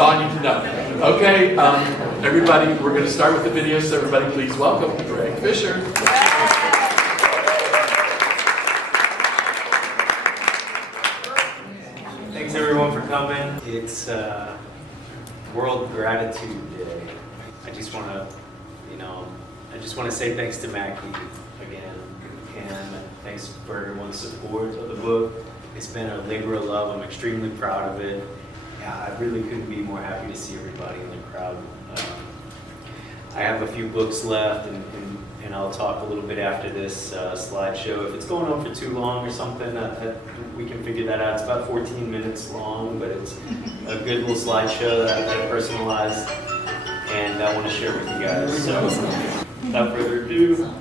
all I need to know. Okay, everybody, we're going to start with the video, so everybody please welcome Greg Fischer. Thanks everyone for coming. It's World Gratitude Day. I just want to, say thanks to Mackie again, and thanks for everyone's support of the book. It's been a labor of love. I'm extremely proud of it. Yeah, I really couldn't be more happy to see everybody in the crowd. I have a few books left, and I'll talk a little bit after this slideshow. If it's going on for too long or something, we can figure that out. It's about 14 minutes long, but it's a good little slideshow that I personalized, and I want to share with you guys. So, without further ado.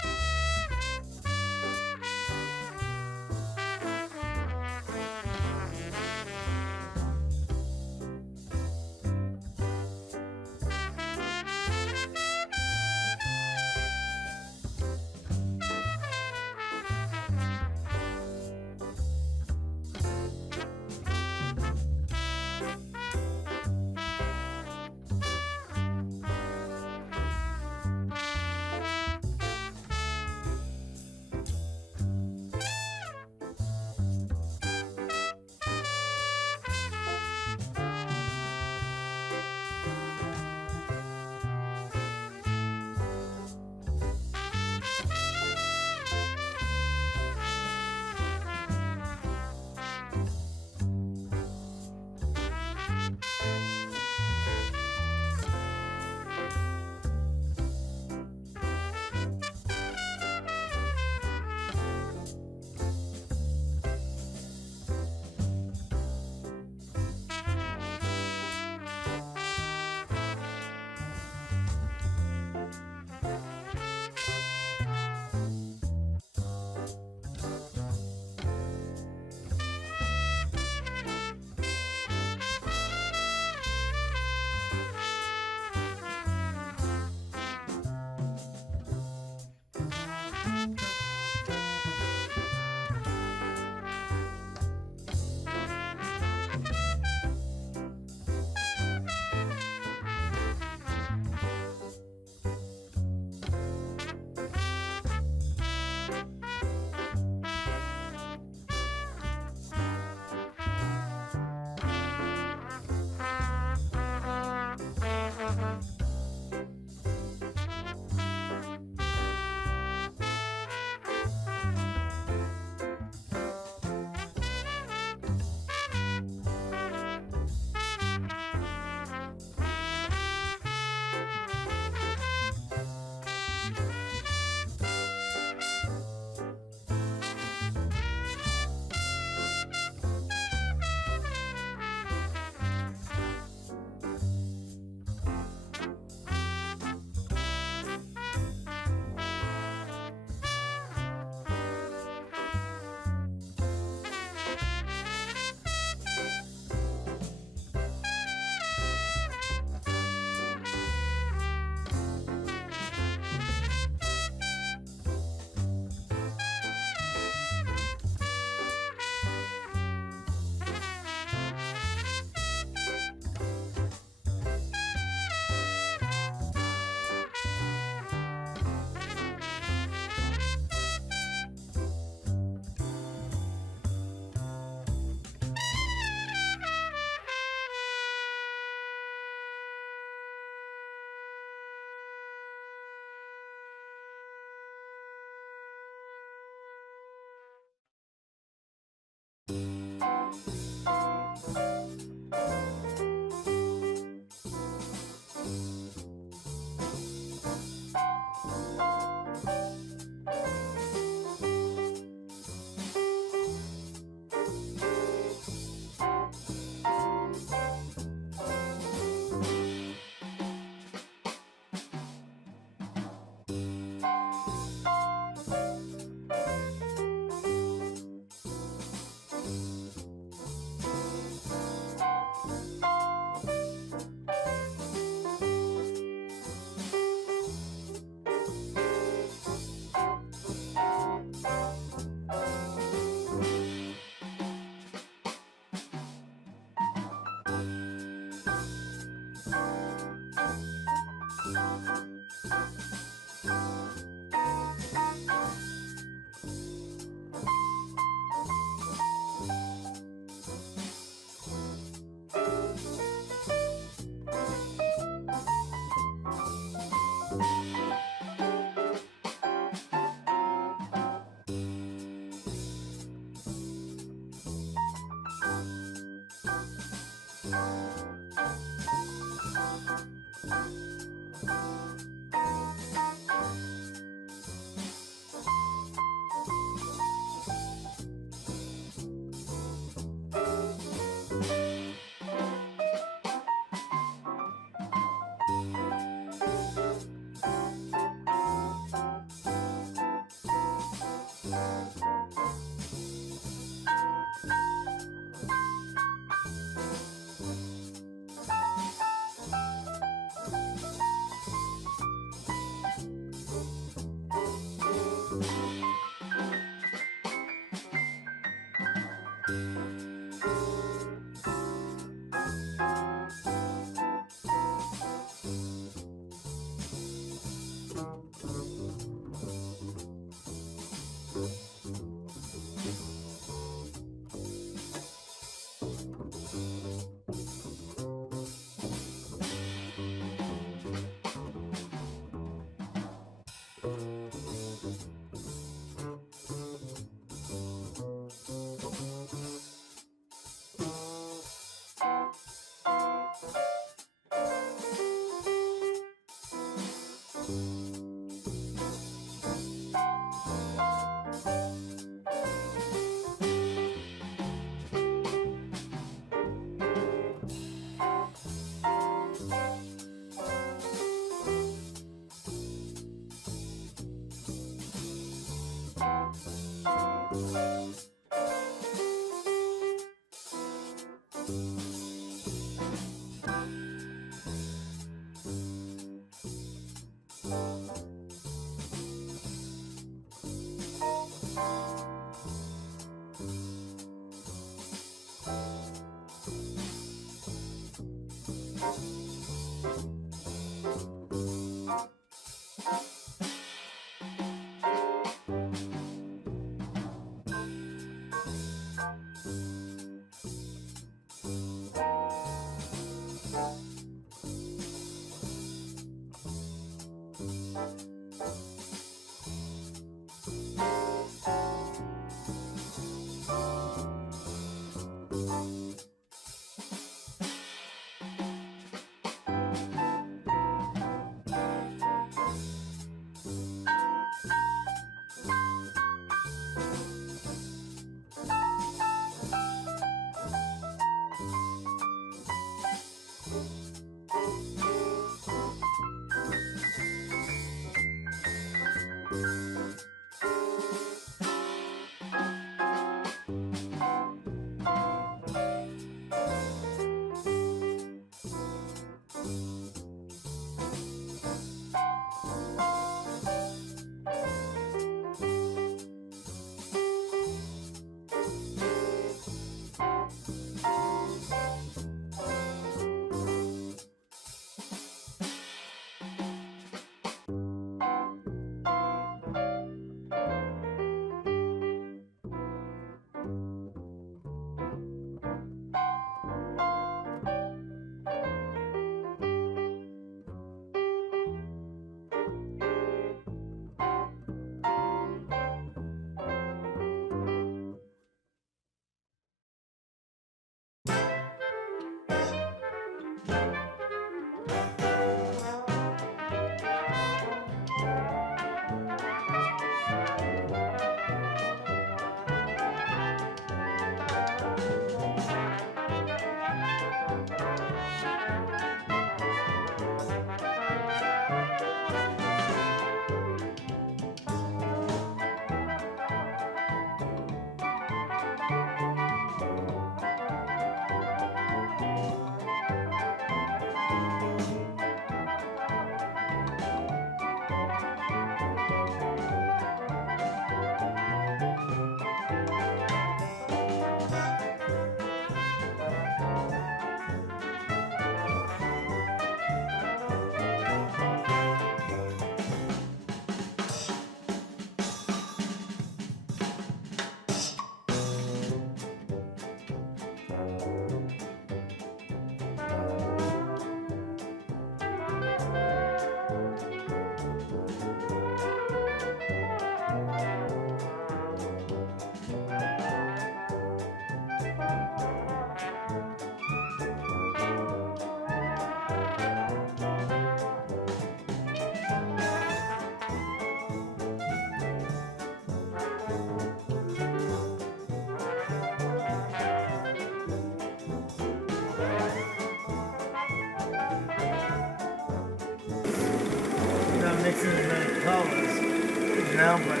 mixing as many colors, you know, but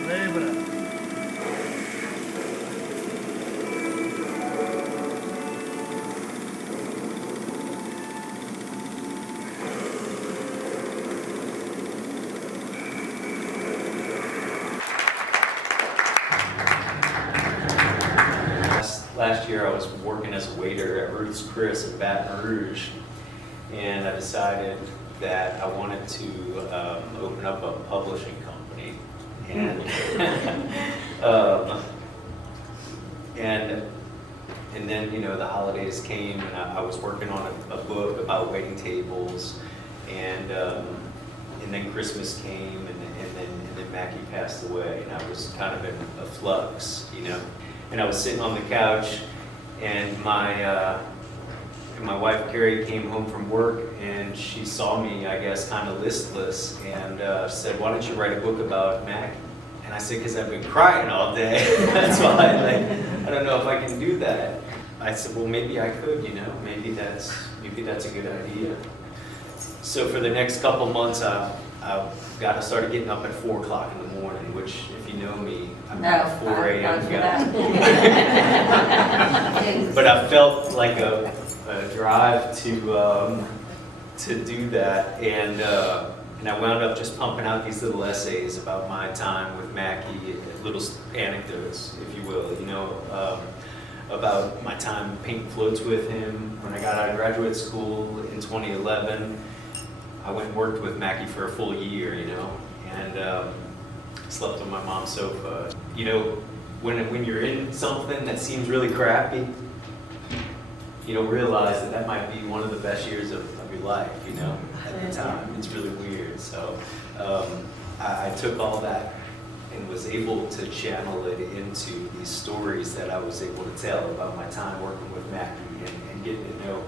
you're able to Last year I was working as a waiter at Ruth's Chris in Baton Rouge, and I decided that I wanted to open up a publishing company. And and then, you know, the holidays came, and I was working on a book about waiting tables, and then Christmas came, and then Mackie passed away, and I was kind of in a flux, you know. And I was sitting on the couch, and my wife Carrie came home from work, and she saw me, I guess, kind of listless, and said, "Why don't you write a book about Mackie?" And I said, "Because I've been crying all day." That's why I don't know if I can do that. I said, "Well, maybe I could, you know, maybe that's a good idea." So for the next couple months, I started getting up at 4 o'clock in the morning, which, if you know me, I'm a 4 a.m. guy. But I felt like a drive to do that, and I wound up just pumping out these little essays about my time with Mackie, little anecdotes, if you will, you know, about my time painting floats with him. When I got out of graduate school in 2011, I went and worked with Mackie for a full year, you know, and slept on my mom's sofa. You know, when you're in something that seems really crappy, you don't realize that might be one of the best years of your life, you know, at the time. It's really weird. So I took all that and was able to channel it into these stories that I was able to tell about my time working with Mackie and getting to know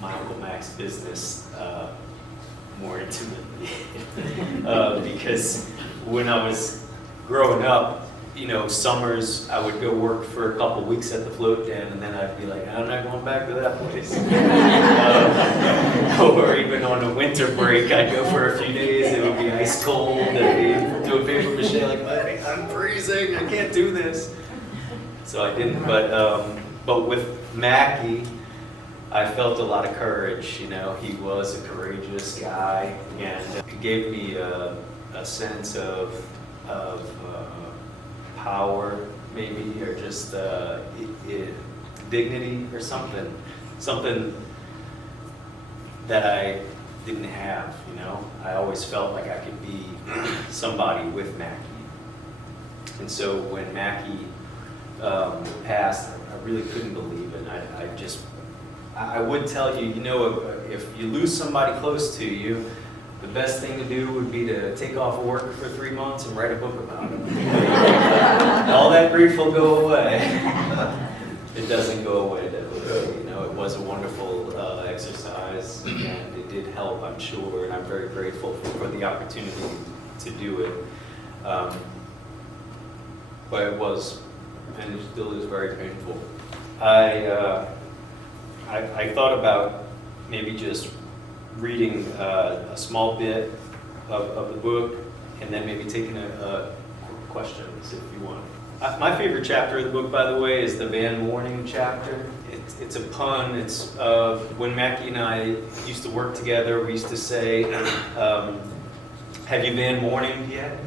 my Uncle Mac's business more intimately. Because when I was growing up, you know, summers I would go work for a couple weeks at the float den, and then I'd be like, I'm not going back to that place. Or even on a winter break, I'd go for a few days, it would be ice cold, and I'd be doing paper mache, like, I'm freezing, I can't do this. So I didn't, but with Mackie, I felt a lot of courage, you know. He was a courageous guy, and it gave me a sense of power, maybe, or just dignity or something that I didn't have, you know. I always felt like I could be somebody with Mackie. And so when Mackie passed, I really couldn't believe it. I would tell you, you know, if you lose somebody close to you, the best thing to do would be to take off work for 3 months and write a book about it. All that grief will go away. It doesn't go away that way. You know, it was a wonderful exercise, and it did help, I'm sure, and I'm very grateful for the opportunity to do it. But it was, and it still is, very painful. I thought about maybe just reading a small bit of the book, and then maybe taking questions if you want. My favorite chapter of the book, by the way, is the Van Morning chapter. It's a pun. It's when Mackie and I used to work together, we used to say, have you Van Morning yet?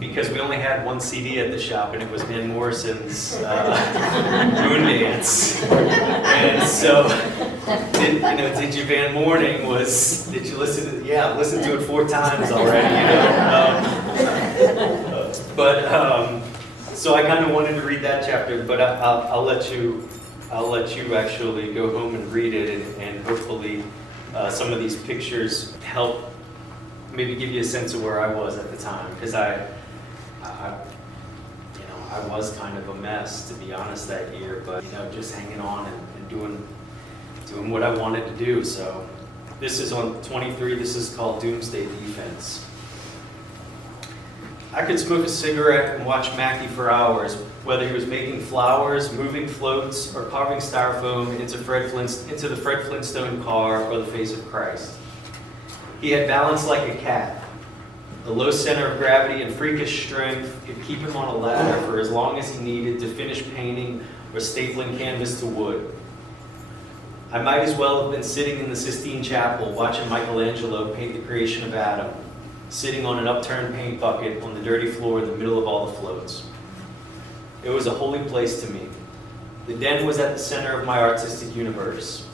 Because we only had one CD at the shop, and it was Van Morrison's Moon Dance. And so, did you Van Morning did you listen to, I've listened to it 4 times already, you know. So I kind of wanted to read that chapter, but I'll let you actually go home and read it, and hopefully some of these pictures help maybe give you a sense of where I was at the time, because I was kind of a mess, to be honest, that year, but, you know, just hanging on and doing what I wanted to do. So this is on 23. This is called Doomsday Defense. I could smoke a cigarette and watch Mackie for hours, whether he was making flowers, moving floats, or carving styrofoam into the Fred Flintstone car or the face of Christ. He had balance like a cat. A low center of gravity and freakish strength could keep him on a ladder for as long as he needed to finish painting or stapling canvas to wood. I might as well have been sitting in the Sistine Chapel watching Michelangelo paint the creation of Adam, sitting on an upturned paint bucket on the dirty floor in the middle of all the floats. It was a holy place to me. The den was at the center of my artistic universe.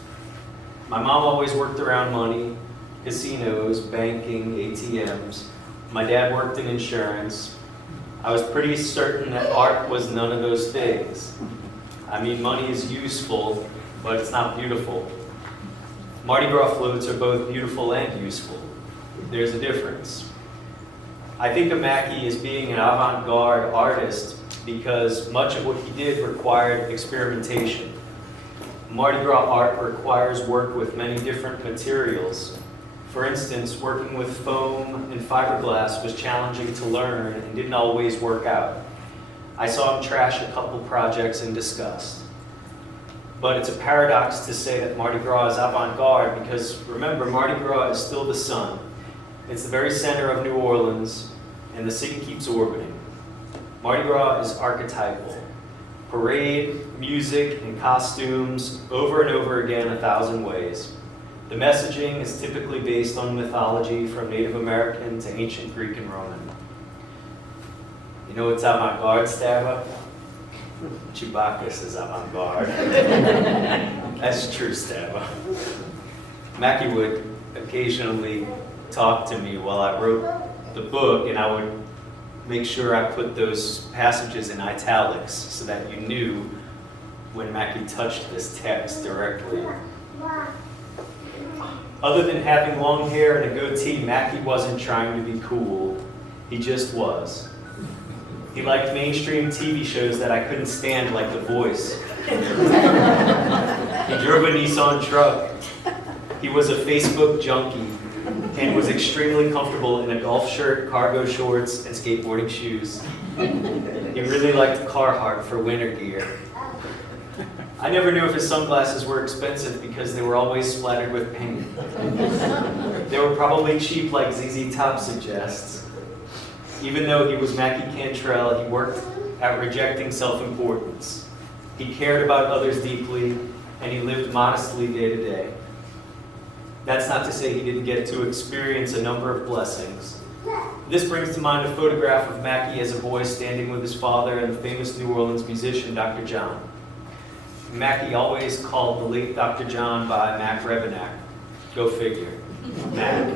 My mom always worked around money, casinos, banking, ATMs. My dad worked in insurance. I was pretty certain that art was none of those things. I mean, money is useful, but it's not beautiful. Mardi Gras floats are both beautiful and useful. There's a difference. I think of Mackie as being an avant-garde artist because much of what he did required experimentation. Mardi Gras art requires work with many different materials. For instance, working with foam and fiberglass was challenging to learn and didn't always work out. I saw him trash a couple projects in disgust. But it's a paradox to say that Mardi Gras is avant-garde because, remember, Mardi Gras is still the sun. It's the very center of New Orleans, and the city keeps orbiting. Mardi Gras is archetypal. Parade, music, and costumes over and over again 1,000 ways. The messaging is typically based on mythology from Native American to ancient Greek and Roman. You know what's avant-garde, Stava? Chewbacca's is avant-garde. That's true, Stava. Mackie would occasionally talk to me while I wrote the book, and I would make sure I put those passages in italics so that you knew when Mackie touched this text directly. Other than having long hair and a goatee, Mackie wasn't trying to be cool. He just was. He liked mainstream TV shows that I couldn't stand, like The Voice. He drove a Nissan truck. He was a Facebook junkie and was extremely comfortable in a golf shirt, cargo shorts, and skateboarding shoes. He really liked Carhartt for winter gear. I never knew if his sunglasses were expensive because they were always splattered with paint. They were probably cheap like ZZ Top suggests. Even though he was Mackie Cantrell, he worked at rejecting self-importance. He cared about others deeply, and he lived modestly day to day. That's not to say he didn't get to experience a number of blessings. This brings to mind a photograph of Mackie as a boy standing with his father and the famous New Orleans musician, Dr. John. Mackie always called the late Dr. John by Mac Rebenack. Go figure. Mac.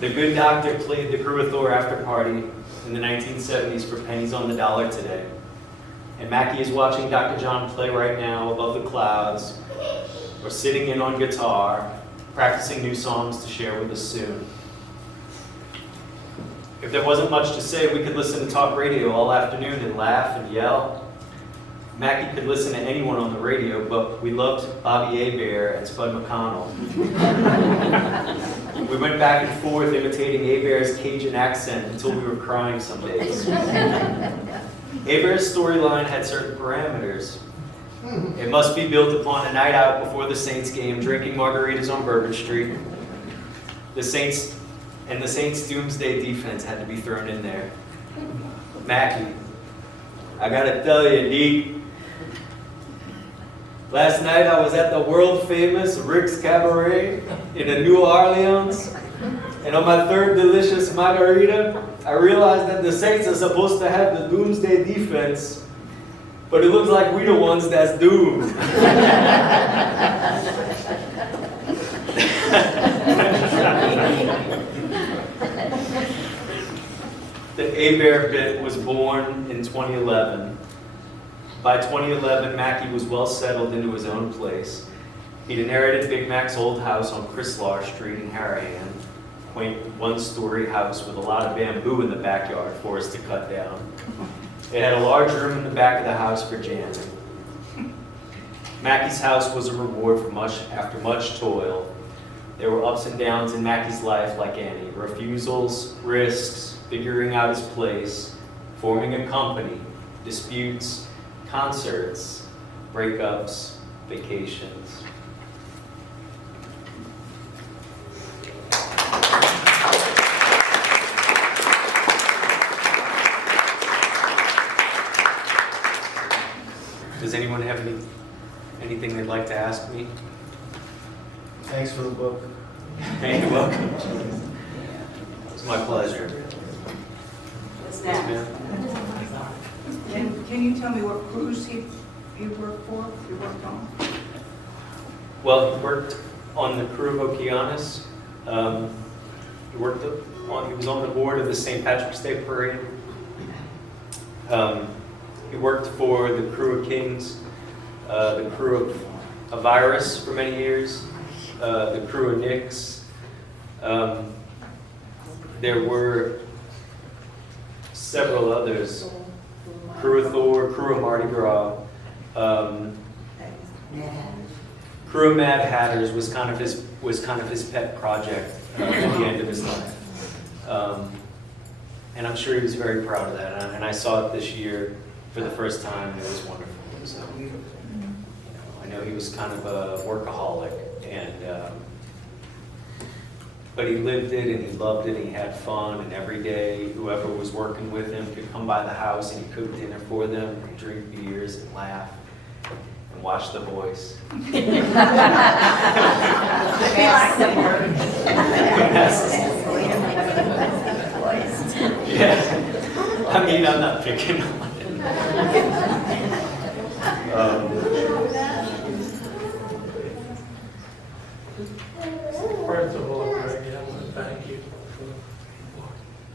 The good doctor played the Cruithor after party in the 1970s for pennies on the dollar today. And Mackie is watching Dr. John play right now above the clouds, or sitting in on guitar, practicing new songs to share with us soon. If there wasn't much to say, we could listen to talk radio all afternoon and laugh and yell. Mackie could listen to anyone on the radio, but we loved Bobby Hebert and Spud McConnell. We went back and forth imitating Hebert's Cajun accent until we were crying some days. Hebert's storyline had certain parameters. It must be built upon a night out before the Saints game, drinking margaritas on Bourbon Street. The Saints Doomsday Defense had to be thrown in there. Mackie, I gotta tell you, Deke, last night I was at the world-famous Rick's Cabaret in New Orleans, and on my third delicious margarita, I realized that the Saints are supposed to have the Doomsday Defense, but it looks like we the ones that's doomed. The Hebert bit was born in 2011. By 2011, Mackie was well settled into his own place. He'd inherited Big Mac's old house on Chrysler Street in Harahan, quaint one-story house with a lot of bamboo in the backyard for us to cut down. It had a large room in the back of the house for jamming. Mackie's house was a reward for after much toil. There were ups and downs in Mackie's life like any, refusals, risks, figuring out his place, forming a company, disputes, concerts, breakups, vacations. Does anyone have anything they'd like to ask me? Thanks for the book. Hey, you're welcome. It's my pleasure. What's Yes, next? ma'am. Can you tell me what cruise you worked on? Well, he worked on the crew of Okeanos. He was on the board of the St. Patrick's Day Parade. He worked for the crew of Kings, the crew of Virus for many years, the crew of Nyx. There were several others. Crew of Thor, crew of Mardi Gras. Crew of Mad Hatters was kind of his pet project at the end of his life. And I'm sure he was very proud of that. And I saw it this year for the first time, and it was wonderful. So, I know he was kind of a workaholic, but he lived it and he loved it and he had fun, and every day whoever was working with him could come by the house and he cooked dinner for them and drink beers and laugh and watch The Voice. Yeah, I mean, I'm not picking on it. First of all, Greg, I want to thank you.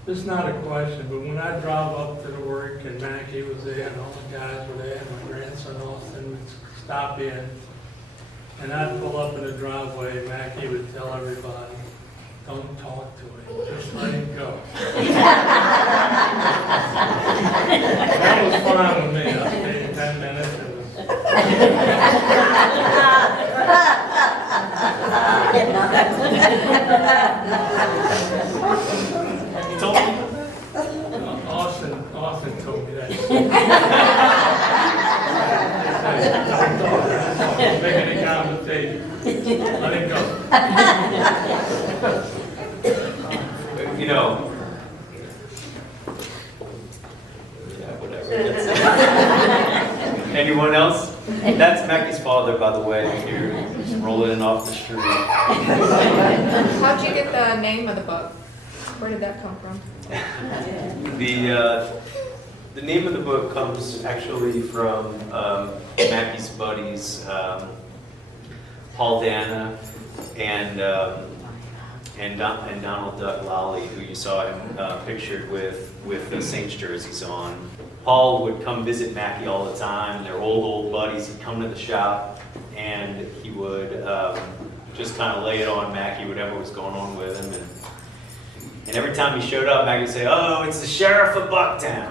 This is not a question, but when I drove up to the work and Mackie was there and all the guys were there, my grandson Austin would stop in, and I'd pull up in the driveway, Mackie would tell everybody, don't talk to him, just let him go. That was fine with me. I stayed 10 minutes. You told me? Austin told me that. Making a conversation. Let him go. You know, yeah, whatever. Anyone else? That's Mackie's father, by the way, if you're rolling off the street. How'd you get the name of the book? Where did that come from? The name of the book comes actually from Mackie's buddies, Paul Dana and Donald Duck Lally, who you saw him pictured with the Saints jerseys on. Paul would come visit Mackie all the time. They're old buddies. He'd come to the shop and he would just kind of lay it on Mackie, whatever was going on with him. And every time he showed up, Mackie would say, "Oh, it's the sheriff of Bucktown."